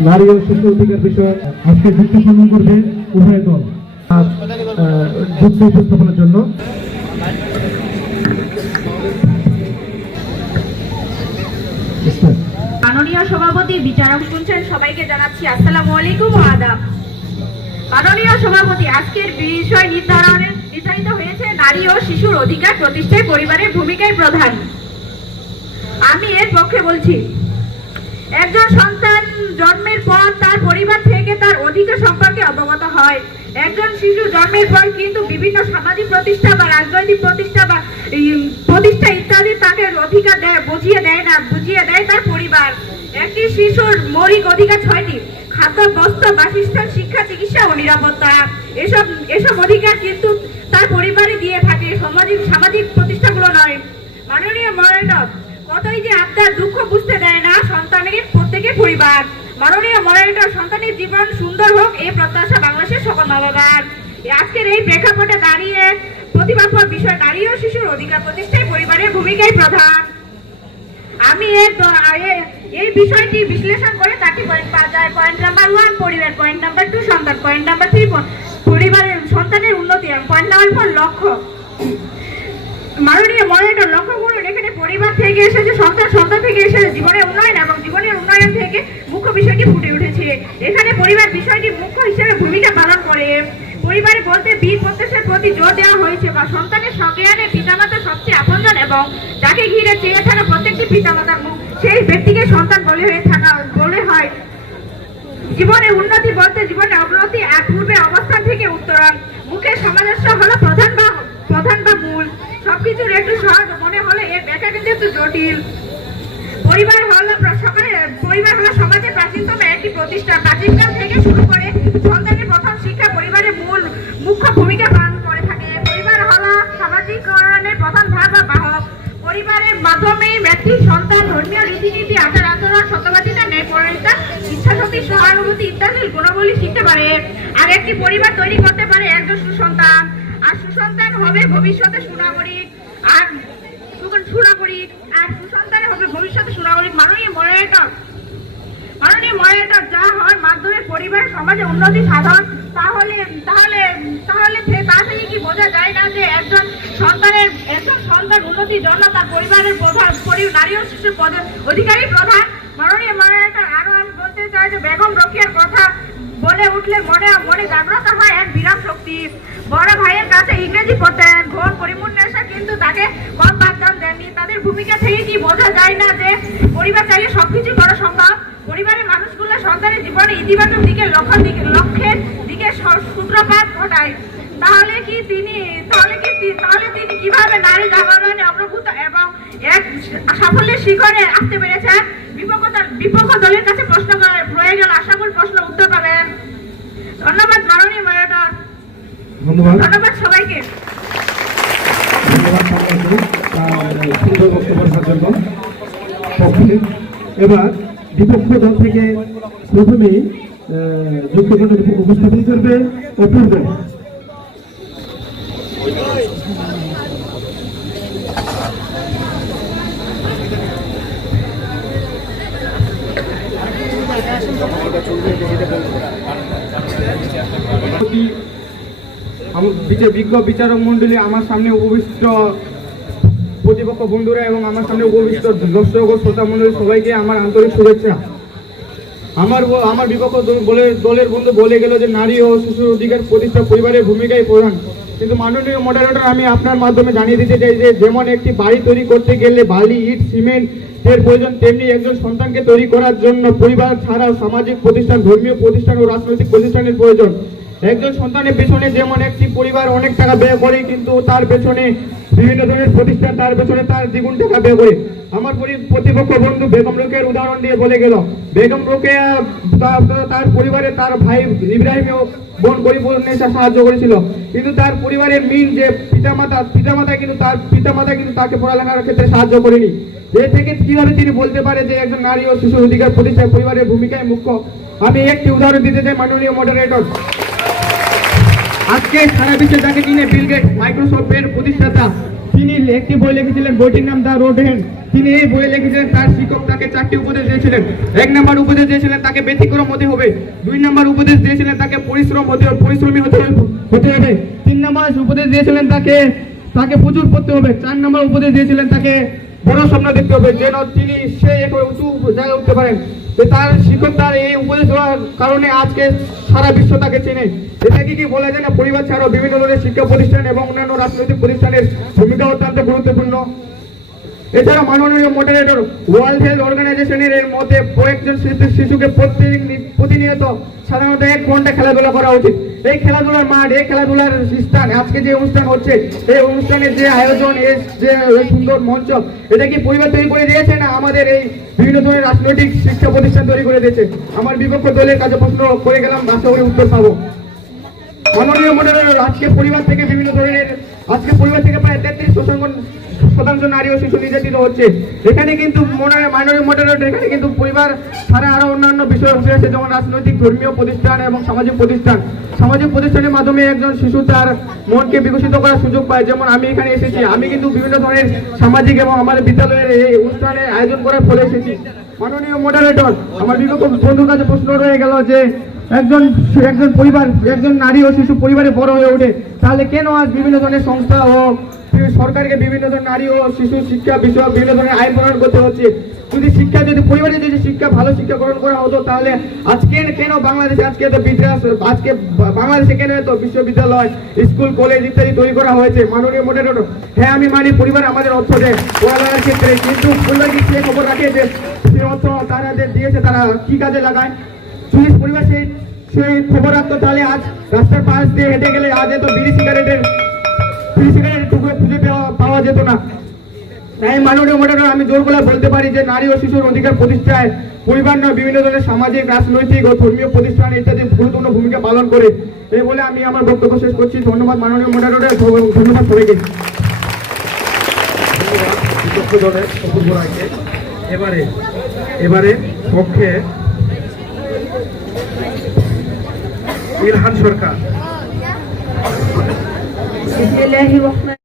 নারী ও শিশু অধিকার বিষয়ে আজকে যুক্ত সম্মান করবে উভয় দল। আহ, উপস্থাপনের জন্য। সভাপতি আজকের বিষয় নির্ধারণের নির্ধারিত হয়েছে নারী ও শিশুর অধিকার প্রতিষ্ঠায় পরিবারের ভূমিকাই প্রধান। আমি এর পক্ষে বলছি একজন জন্মের পর তার পরিবার থেকে তার অধিকার সম্পর্কে অবগত হয়। একজন শিশু জন্মের পর কিন্তু বিভিন্ন সামাজিক প্রতিষ্ঠা বা রাজনৈতিক প্রতিষ্ঠা বা প্রতিষ্ঠা ইত্যাদি তাকে অধিকার দেয়, বুঝিয়ে দেয় না, বুঝিয়ে দেয় তার পরিবার। একটি শিশুর মৌলিক অধিকার ছয়টি, খাদ্য বস্ত্র বাসস্থান, শিক্ষা, চিকিৎসা ও নিরাপত্তা। এসব এসব অধিকার কিন্তু তার পরিবারই দিয়ে থাকে, সামাজিক সামাজিক প্রতিষ্ঠাগুলো নয়। মাননীয় মরেন্দ্র কতই যে আপনার দুঃখ বুঝতে দেয় না সন্তানের প্রত্যেকের পরিবার। মাননীয় মডারেটর সন্তানের জীবন সুন্দর হোক, এই প্রত্যাশা বাংলাদেশের সকল মা বাবার আজকের এই প্রেক্ষাপটে দাঁড়িয়ে প্রতিভাপর বিষয় নারী ও শিশুর অধিকার প্রতিষ্ঠায় পরিবারের ভূমিকাই প্রধান। আমি এই বিষয়টি বিশ্লেষণ করে চারটি পয়েন্ট পাওয়া যায় পয়েন্ট নাম্বার ওয়ান পরিবার পয়েন্ট নাম্বার টু সন্তান পয়েন্ট নাম্বার থ্রি পরিবারের সন্তানের উন্নতি পয়েন্ট নাম্বার ফোর লক্ষ্য। মাননীয় মডারেটর লক্ষ্য করুন, এখানে পরিবার থেকে এসেছে, সন্তান সন্তান থেকে এসেছে, জীবনের উন্নয়ন এবং জীবনের উন্নয়ন থেকে মুখ্য বিষয়টি ফুটে উঠেছে। এখানে পরিবার বিষয়টি মুখ্য হিসেবে ভূমিকা পালন করে। পরিবারে বলতে বীর প্রত্যেকের প্রতি জোর দেওয়া হয়েছে বা সন্তানের সজ্ঞানে পিতামাতা সবচেয়ে আপনজন এবং যাকে ঘিরে চেয়ে থাকা প্রত্যেকটি পিতামাতার মুখ, সেই ব্যক্তিকে সন্তান বলে হয়ে থাকা, বলে হয়। জীবনে উন্নতি বলতে জীবনের অগ্রগতি আর পূর্বে অবস্থান থেকে উত্তরণ। মুখের সামঞ্জস্য হলো প্রধান বা প্রধান বা মূল। সবকিছুর একটু সহজ মনে হলে এর ব্যাখ্যা কিন্তু একটু জটিল। পরিবার হলো প্র- সকালে পরিবার হলো সমাজের প্রাচীনতম একটি প্রতিষ্ঠান। প্রাচীনকাল থেকে শুরু করে সন্তানের প্রথম শিক্ষা পরিবারের মূল মুখ্য ভূমিকা পালন করে থাকে। পরিবার হলো সামাজিকরণের প্রধান ধাপ বা বাহক। পরিবারের মাধ্যমে ব্যক্তি, সন্তান, ধর্মীয় রীতিনীতি, আচার আচরণ, সত্যবাদিতা ন্যায় পরিণতা ইচ্ছাশক্তি, সহানুভূতি ইত্যাদি গুণাবলী শিখতে পারে। আর একটি পরিবার তৈরি করতে পারে একজন সুসন্তান। আর সুসন্তান হবে ভবিষ্যতে সুনাগরিক। আর সুনাগরিক আর সুসন্তানের হবে ভবিষ্যতে সুনাগরিক। মাননীয় মনোনীত মাননীয় মর্যাদা যা হয় মাধ্যমে পরিবার, সমাজে উন্নতি সাধন, তাহলে তাহলে তাহলে তা থেকে কি বোঝা যায় না যে একজন সন্তানের, একজন সন্তান উন্নতির জন্য তার পরিবারের প্রধান, পরি- নারী ও শিশু প্রধান অধিকারী প্রধান। মাননীয় মর্যাদা আরও আমি বলতে চাই যে বেগম রকিয়ার কথা বলে উঠলে মনে মনে জাগ্রত হয় এক বিরাট শক্তি। বড় ভাইয়ের কাছে ইংরেজি পড়তেন, ঘোর পরিপূর্ণ এসে কিন্তু তাকে কম বাদদান দেননি। তাদের ভূমিকা থেকে কি বোঝা যায় না যে পরিবার চাইলে সবকিছু করা সম্ভব? পরিবারের মানুষগুলো সন্তানের জীবনে ইতিবাচক দিকে লক্ষ্য দিকে, লক্ষ্যের দিকে সূত্রপাত ঘটায়। তাহলে কি তিনি, তাহলে কি তাহলে তিনি কীভাবে নারী জাগরণে অগ্রভূত এবং এক সাফল্যের শিখরে আসতে পেরেছেন? বিপক্ষ দল- বিপক্ষ দলের কাছে প্রশ্ন করে রয়ে গেল আশাকুল প্রশ্ন উত্তর পাবেন। ধন্যবাদ মাননীয় মর্যাদা ধন্যবাদ। ধন্যবাদ সবাইকে। সুন্দর বক্তব্য রাখার জন্য এবার বিপক্ষ দল থেকে প্রথমেই আহ, উপস্থাপন করবে অপূর্ব বিজ্ঞ বিচারক মন্ডলী আমার সামনে উপবিষ্ট প্রতিপক্ষ বন্ধুরা এবং আমার সামনে উপবিষ্ট দর্শক ও শ্রোতা মন্ডলী সবাইকে আমার আন্তরিক শুভেচ্ছা। আমার আমার বিপক্ষ বলে দলের বন্ধু বলে গেল যে নারী ও শিশুর অধিকার প্রতিষ্ঠা পরিবারের ভূমিকাই প্রধান। কিন্তু মাননীয় মডারেটর আমি আপনার মাধ্যমে জানিয়ে দিতে চাই যে যেমন একটি বাড়ি তৈরি করতে গেলে বালি, ইট, সিমেন্ট এর প্রয়োজন, তেমনি একজন সন্তানকে তৈরি করার জন্য পরিবার ছাড়াও সামাজিক প্রতিষ্ঠান, ধর্মীয় প্রতিষ্ঠান ও রাজনৈতিক প্রতিষ্ঠানের প্রয়োজন। একজন সন্তানের পেছনে যেমন একটি পরিবার অনেক টাকা ব্যয় করে, কিন্তু তার পেছনে বিভিন্ন ধরনের প্রতিষ্ঠান, তার পেছনে তার দ্বিগুণ টাকা ব্যয় করে। আমার পরি- প্রতিপক্ষ বন্ধু বেগম রোকের উদাহরণ দিয়ে বলে গেল, বেগম তা- তার পরিবারে তার ভাই ইব্রাহিমেও বোন পরিপূর্ণেশা সাহায্য করেছিল। কিন্তু তার পরিবারের মিন যে পিতামাতা পিতামাতা কিন্তু তার পিতামাতা কিন্তু তাকে পড়ালেখার ক্ষেত্রে সাহায্য করেনি। এ থেকে কীভাবে তিনি বলতে পারে যে একজন নারী ও শিশু অধিকার প্রতিষ্ঠায় পরিবারের ভূমিকায় মুখ্য? আমি একটি উদাহরণ দিতে চাই, মাননীয় মডারেটর আজকে সারা বিশ্বে যাকে কিনে বিল গেটস মাইক্রোসফটের প্রতিষ্ঠাতা, তিনি একটি বই লিখেছিলেন, বইটির নাম দা রোড হ্যান্ড তিনি এই বইয়ে লিখেছিলেন, তার শিক্ষক তাকে চারটি উপদেশ দিয়েছিলেন। এক নম্বর উপদেশ দিয়েছিলেন, তাকে ব্যতিক্রম হতে হবে। দুই নাম্বার উপদেশ দিয়েছিলেন, তাকে পরিশ্রম হতে হবে পরিশ্রমী হতে হতে হবে। তিন নম্বর উপদেশ দিয়েছিলেন, তাকে তাকে প্রচুর পড়তে হবে। চার নম্বর উপদেশ দিয়েছিলেন, তাকে বড় স্বপ্ন দেখতে হবে, যেন তিনি সে একবার উঁচু জায়গায় উঠতে পারেন। তার শিক্ষক তার এই উপদেশ দেওয়ার কারণে আজকে সারা বিশ্ব তাকে চেনে। এটা কি কি বলা যায় না, পরিবার ছাড়াও বিভিন্ন ধরনের শিক্ষা প্রতিষ্ঠান এবং অন্যান্য রাজনৈতিক প্রতিষ্ঠানের ভূমিকা অত্যন্ত গুরুত্বপূর্ণ। এছাড়া মাননীয় মডারেটর ওয়ার্ল্ড হেলথ অর্গানাইজেশনের এর মধ্যে কয়েকজন শিশুকে প্রতিনিয়ত সাধারণত এক ঘণ্টা খেলাধুলা করা উচিত। এই খেলাধুলার মাঠ, এই খেলাধুলার স্থান, আজকে যে অনুষ্ঠান হচ্ছে, এই অনুষ্ঠানের যে আয়োজন, এই যে সুন্দর মঞ্চ, এটা কি পরিবার তৈরি করে দিয়েছে না আমাদের এই বিভিন্ন ধরনের রাজনৈতিক শিক্ষা প্রতিষ্ঠান তৈরি করে দিয়েছে? আমার বিপক্ষ দলের কাছে প্রশ্ন করে গেলাম আশা করি উত্তর পাবো। মাননীয় মন্ডলের আজকে পরিবার থেকে বিভিন্ন ধরনের, আজকে পরিবার থেকে প্রায় তেত্রিশ শতাংশ নারী ও শিশু নির্যাতিত হচ্ছে। এখানে কিন্তু মাননীয় মন্ডলের, এখানে কিন্তু পরিবার ছাড়া আরও অন্যান্য বিষয় রয়েছে যেমন রাজনৈতিক ধর্মীয় প্রতিষ্ঠান এবং সামাজিক প্রতিষ্ঠান। সামাজিক প্রতিষ্ঠানের মাধ্যমে একজন শিশু তার মনকে বিকশিত করার সুযোগ পায়। যেমন আমি এখানে এসেছি, আমি কিন্তু বিভিন্ন ধরনের সামাজিক এবং আমাদের বিদ্যালয়ের এই অনুষ্ঠানে আয়োজন করার ফলে এসেছি। মাননীয় মডারেটর আমার বিগত বন্ধুর কাছে প্রশ্ন রয়ে গেল যে একজন একজন পরিবার, একজন নারী ও শিশু পরিবারে বড় হয়ে ওঠে, তাহলে কেন আজ বিভিন্ন ধরনের সংস্থা ও সরকারকে বিভিন্ন ধরনের নারী ও শিশু শিক্ষা বিষয়ক বিভিন্ন ধরনের আইন প্রণয়ন করতে হচ্ছে? যদি শিক্ষা, যদি পরিবারে যদি শিক্ষা, ভালো শিক্ষা গ্রহণ করা হতো, তাহলে আজকে কেন বাংলাদেশে, আজকে এত বিদ্যাস, আজকে বাংলাদেশে কেন এত বিশ্ববিদ্যালয়, স্কুল, কলেজ ইত্যাদি তৈরি করা হয়েছে? মাননীয় মোডারেটর হ্যাঁ আমি মানি, পরিবার আমাদের অর্থ দেয়, পড়ালেখার ক্ষেত্রে। কিন্তু খবর রাখে যে অর্থ তারা যে দিয়েছে, তারা কি কাজে লাগায়? যদি পরিবার সেই সেই খবর রাখতো তাহলে আজ রাস্তার পাশ দিয়ে হেঁটে গেলে আজ এত বিড়ি সিগারেটের বিড়ি সিগারেটের টুকরো খুঁজে পাওয়া যেত না। তাই মাননীয় মোটামুটি আমি জোর গলায় বলতে পারি যে নারী ও শিশুর অধিকার প্রতিষ্ঠায় পরিবার নয়, বিভিন্ন ধরনের সামাজিক, রাজনৈতিক ও ধর্মীয় প্রতিষ্ঠান ইত্যাদি গুরুত্বপূর্ণ ভূমিকা পালন করে। এই বলে আমি আমার বক্তব্য শেষ করছি। ধন্যবাদ মাননীয় মোটামুটি ধন্যবাদ সবাইকে। এবারে এবারে পক্ষে الحنشور كان بسم الله الرحمن